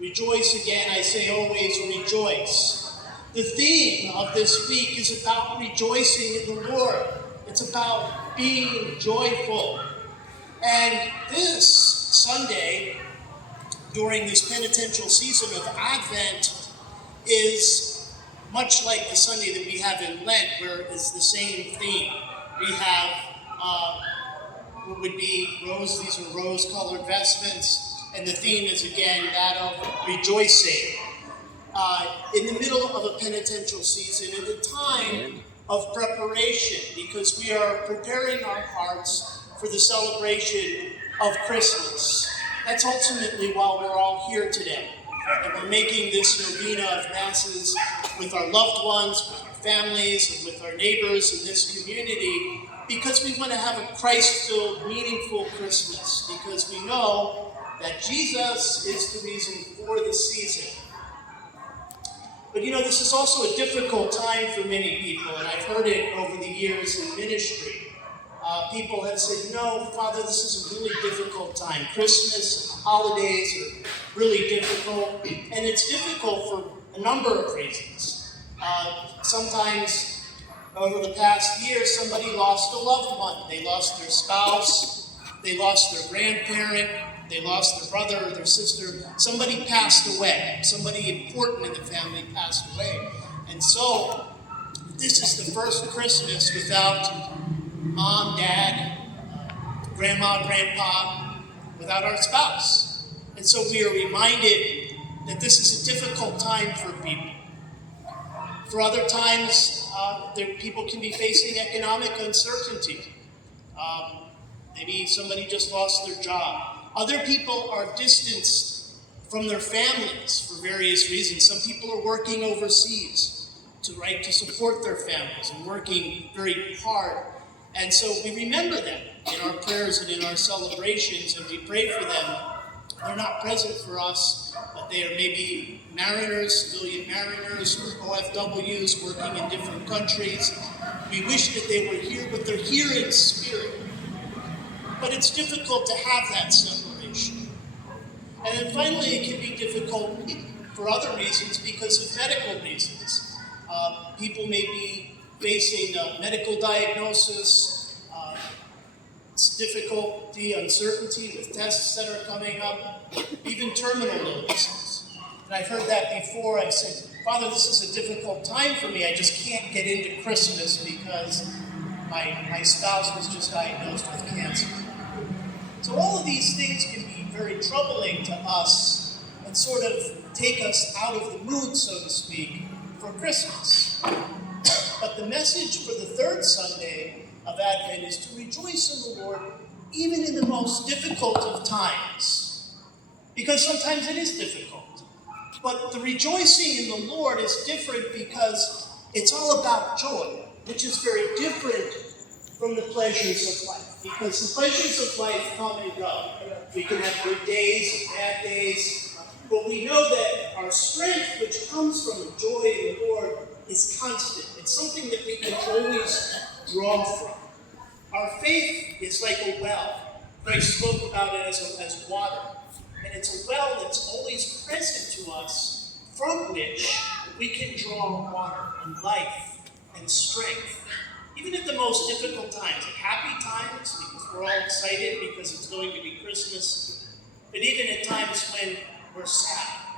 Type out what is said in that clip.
Rejoice again, I say always rejoice. The theme of this week is about rejoicing in the Lord. It's about being joyful. And this Sunday, during this penitential season of Advent, is much like the Sunday that we have in Lent, where it's the same theme. We have what would be these are rose-colored vestments, and the theme is again that of rejoicing. In the middle of a penitential season, in the time of preparation, because we are preparing our hearts for the celebration of Christmas. That's ultimately why we're all here today. And we're making this novena of Masses with our loved ones, with our families, and with our neighbors in this community, because we want to have a Christ-filled, meaningful Christmas, because we know that Jesus is the reason for the season. But this is also a difficult time for many people, and I've heard it over the years in ministry. People have said, Father, this is a really difficult time. Christmas and the holidays are really difficult, and it's difficult for a number of reasons. Sometimes, over the past year, somebody lost a loved one. They lost their spouse, they lost their grandparent, they lost their brother or their sister. Somebody passed away. Somebody important in the family passed away. And so, this is the first Christmas without mom, dad, grandma, grandpa, without our spouse. And so we are reminded that this is a difficult time for people. For other times, people can be facing economic uncertainty. Maybe somebody just lost their job. Other people are distanced from their families for various reasons. Some people are working overseas to support their families and working very hard. And so we remember them in our prayers and in our celebrations, and we pray for them. They're not present for us, but they are maybe mariners, civilian mariners, or OFWs working in different countries. We wish that they were here, but they're here in spirit. But it's difficult to have that separation. And then finally, it can be difficult for other reasons because of medical reasons. People may be facing a medical diagnosis, difficulty, uncertainty with tests that are coming up, even terminal illnesses. And I've heard that before. I've said, Father, this is a difficult time for me. I just can't get into Christmas because my spouse was just diagnosed with cancer. So all of these things can be very troubling to us and sort of take us out of the mood, so to speak, for Christmas. But the message for the third Sunday of Advent is to rejoice in the Lord even in the most difficult of times. Because sometimes it is difficult. But the rejoicing in the Lord is different because it's all about joy, which is very different from the pleasures of life. Because the pleasures of life come and go. We can have good days and bad days. But we know that our strength, which comes from the joy in the Lord, is constant. It's something that we can always draw from. Our faith is like a well. Christ spoke about it as water. And it's a well that's always present to us, from which we can draw water and life and strength. Even at the most difficult times, at happy times, because we're all excited because it's going to be Christmas, but even at times when we're sad